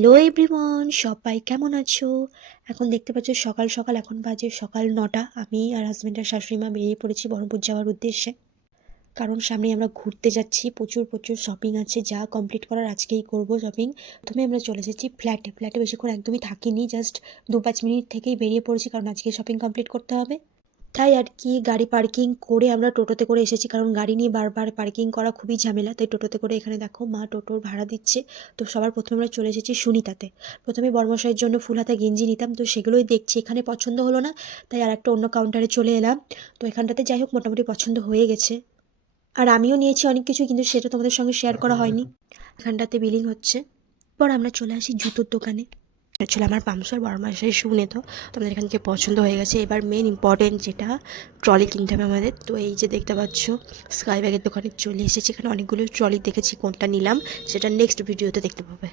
Hello everyone, সবাই কেমন আছো? এখন দেখতে পাচ্ছ সকাল সকাল, এখন বাজে সকাল 9টা। আমি আর হাজব্যান্ড আর শাশুড়ি মা বেরিয়ে পড়েছি বহরমপুর যাওয়ার উদ্দেশ্যে। কারণ সামনে আমরা ঘুরতে যাচ্ছি, প্রচুর প্রচুর শপিং আছে, যা কমপ্লিট করার আজকেই করব শপিং। প্রথমে আমরা চলে এসেছি ফ্ল্যাটে বেশিক্ষণ একদমই থাকিনি, জাস্ট 2-5 মিনিট থেকেই বেরিয়ে পড়েছি, কারণ আজকে শপিং কমপ্লিট করতে হবে। তাই আর কি গাড়ি পার্কিং করে আমরা টোটোতে করে এসেছি, কারণ গাড়ি নিয়ে বারবার পার্কিং করা খুবই ঝামেলা। তাই টোটোতে করে এখানে দেখো মা টোটোর ভাড়া দিচ্ছে। তো সবার প্রথমে আমরা চলে এসেছি সুনিতাতে। প্রথমে বড়মশাইয়ের জন্য ফুল হাতা গেঞ্জি নিতাম, তো সেগুলোই দেখছি, এখানে পছন্দ হলো না, তাই আর একটা অন্য কাউন্টারে চলে এলাম। তো এখানটাতে যাই হোক মোটামুটি পছন্দ হয়ে গেছে। আর আমিও নিয়েছি অনেক কিছু, কিন্তু সেটা তোমাদের সঙ্গে শেয়ার করা হয়নি। এখানটাতে বিলিং হচ্ছে। পর আমরা চলে আসি জুতোর দোকানে। আসলে আমার পামসুর বড় মাসের শুনে তো তোমাদের এখান থেকে পছন্দ হয়ে গেছে। এবার মেন ইম্পর্টেন্ট যেটা, ট্রলি কিনতে হবে আমাদের। তো এই যে দেখতে পাচ্ছ স্কাই ব্যাগের দোকানে চলে এসেছি। এখানে অনেকগুলো ট্রলি দেখেছি, কোনটা নিলাম সেটা নেক্সট ভিডিওতে দেখতে পাবে।